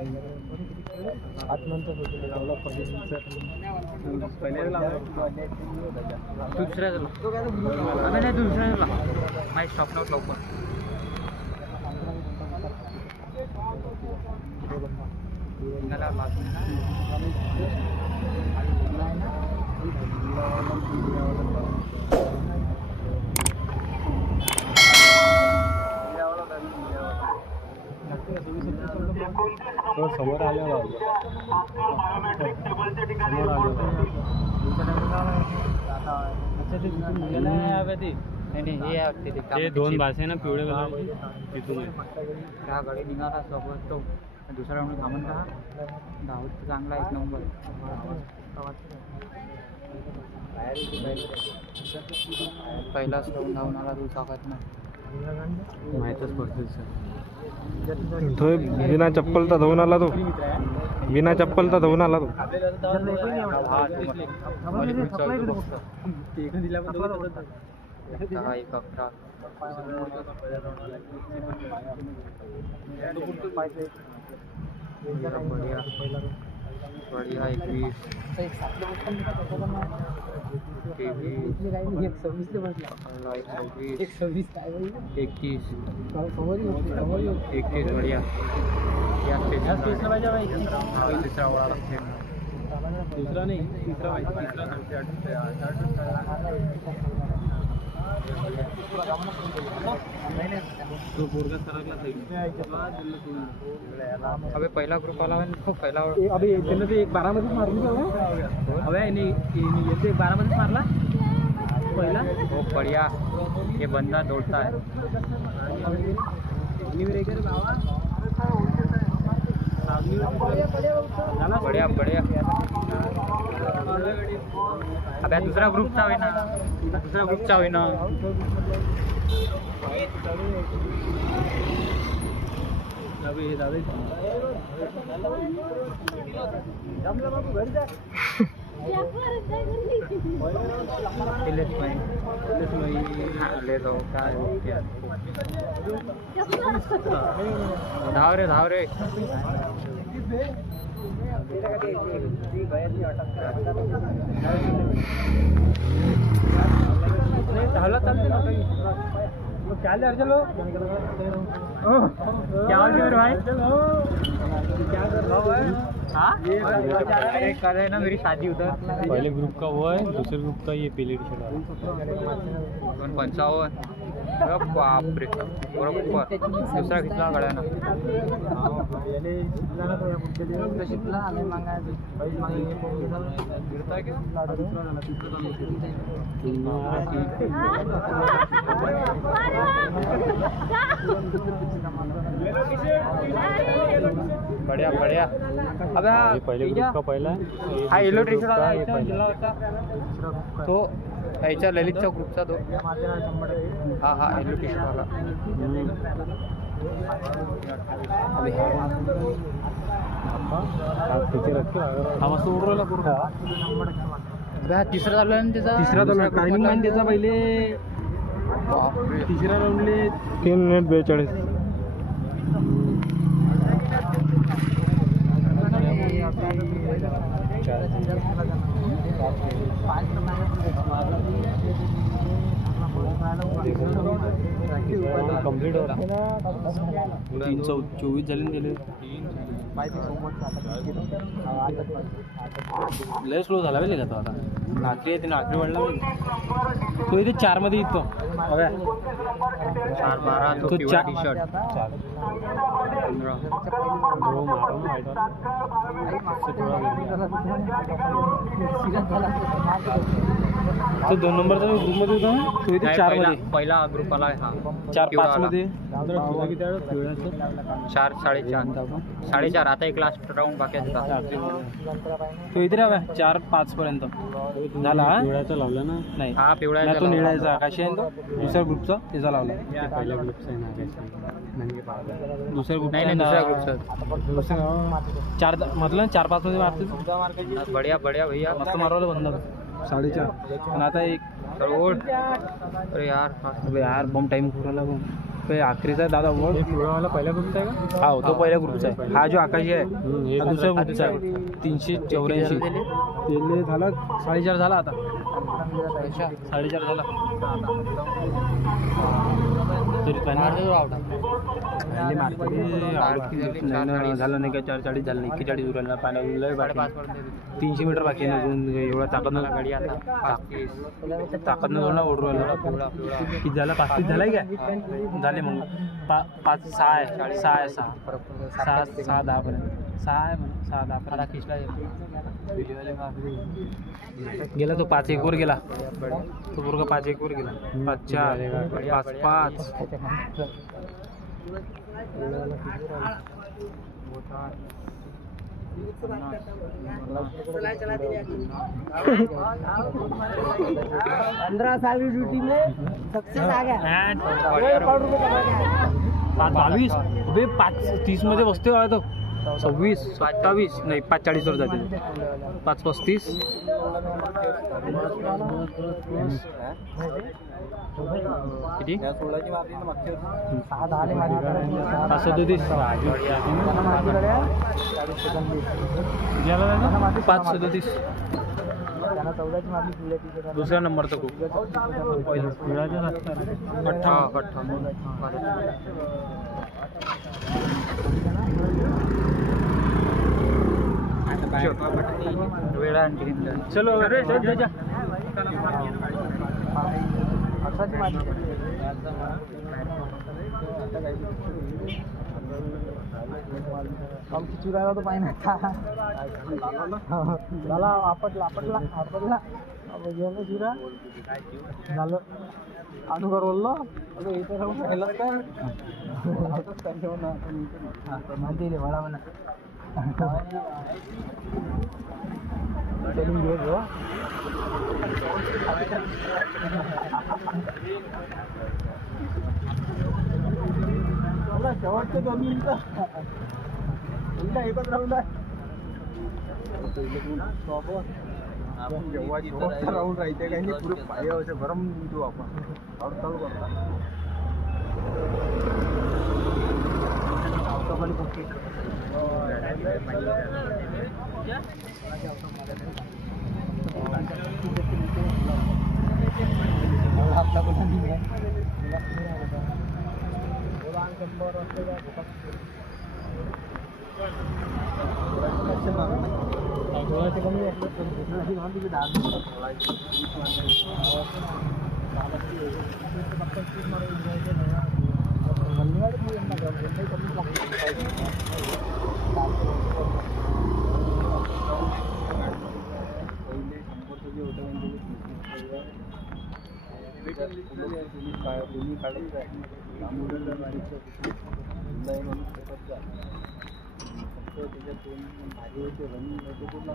आतनंतर दुसऱ्या नाही दुसऱ्या माहीत स्टॉप नव्हतं लवकर. तो समोर आलेला ते दोन भाषे ना पिवळे तिथून त्या गाडी निघाला सोबत तो दुसरा राऊंड थांबून का धावत चांगला एक नंबर. पहिलाच राऊंड धावून आला तू चाकत नाही माहीतच पडतो तो बिना चप्पल तर धावून आला तो. बिना चप्पल तर धावून आला तो. बढ़िया 21 बढ़िया दूसरा नहीं तीसरा अबे पहिला ग्रुप आला तो पहिला अभी त्यांना ते 12 मध्ये मारली का अबे ये 12 मध्ये मारला पहिला. वो बढ़िया ये बंदा दौड़ता है. बढ़िया बढ़िया. अबे दुसरा ग्रुपचा होईना धाव रे चालला चालते ना काही क्या ले चलो क्या कर भाई क्या कर रहा है. हाँ ये कर रहे ना मेरी शादी उधर. पहले ग्रुप का वो है दूसरे ग्रुप का ये पीले टी शर्ट 55. बापरे बरोबर दुसरा कितला गाड्या ना बढ़िया बढ़िया. अबे हाँ पहले ग्रुप का पहला हा येलो टी शर्ट आला तो ह्याच्या ललितच्या ग्रुपचा तो. हा हा येलो टी शर्ट आला. तिसरा चालू आहे ना त्याचा. तिसरा चालू आहे टायमिंग आहे त्याचा पहिले तिसऱ्या राऊंडले 3 मिनिट 42. कंप्लीट हो रहा 324 झाले ना गेले. लय स्लो झाला पाहिजे का तो आता. नाकरी येते नाकरी वाढला तो इथे 4 मध्ये येतो. 4-12 तो पिवळा टी शर्ट 15 तो 2 नंबरचा ग्रुप मध्ये होता ना तो इथे 4 मध्ये. पहिला ग्रुप आला हा 4-5 मध्ये 4 4.5 आता एक लास्ट राऊंड बाकी आहे. तो इथे राहा 4-5 पर्यंत झाला. पिवळ्याचा लावला ना. नाही हा पिवळा तो निळायचा आकाशी आहे तो दुसऱ्या ग्रुपचा त्याचा लावला. पहिल्या ग्रुपचा दुसऱ्या ग्रुप नाही दुसऱ्या ग्रुपचा 4 म्हटलं 4-5 मध्ये मारते. बढ़िया बढ़िया भैया मस्त मारवलं बंद 4.5 पण आता एक रोड. अरे यार बम टाइम पुराला बम आखरीचा दादा वर पिवळावाला पहिल्या ग्रुपचा आहे का? हा तो पहिल्या ग्रुपचा आहे. हा जो आकाशी आहे हा दुसऱ्या ग्रुपचा आहे. 384 तेल झाला 4.5 झाला आता. 4.5 झाला तरी झालं नाही का 4.40 झालं नाही 41 उरायला पाण्याला 300 मीटर बाकी आहे अजून. एवढा ताकद गाडी आता ताकद न थोडा ओढू राहिला. किती झाला 35 झालाय काय झाले मग 5 6 आहे 6 आहे 6 10 पर्यंत 6 आहे म्हणून 6 10 पर्यंत खिचला गेला तो 5-1 वर गेला तो पोरगा 5-1 वर गेला 5-4 5-5 15 साल की ड्यूटी में सक्सेस आ गया. 22 अबे 5:30 मध्ये बसते तो 26 27 नाही 5:40 वर जाते 5:35 किती 5:37 दुसऱ्या नंबरचा खूप 58 चलो अरे जा हम चुरायला तो पाहिजे झाला आपटला अब गेलो चुरा झालं अनुकर बोललो अरे इथे राहून सांगितलं काय माहिती रे मला म्हणा चलून घेऊ शेवटचे 2 मिनिटं एकच राऊंड आहे जेव्हा राऊंड राहते काही नाही पुरे पाय असे गरम देऊ आपण चालू करता आपला कुठं नाही भाजी होते रनिंग होते पूर्ण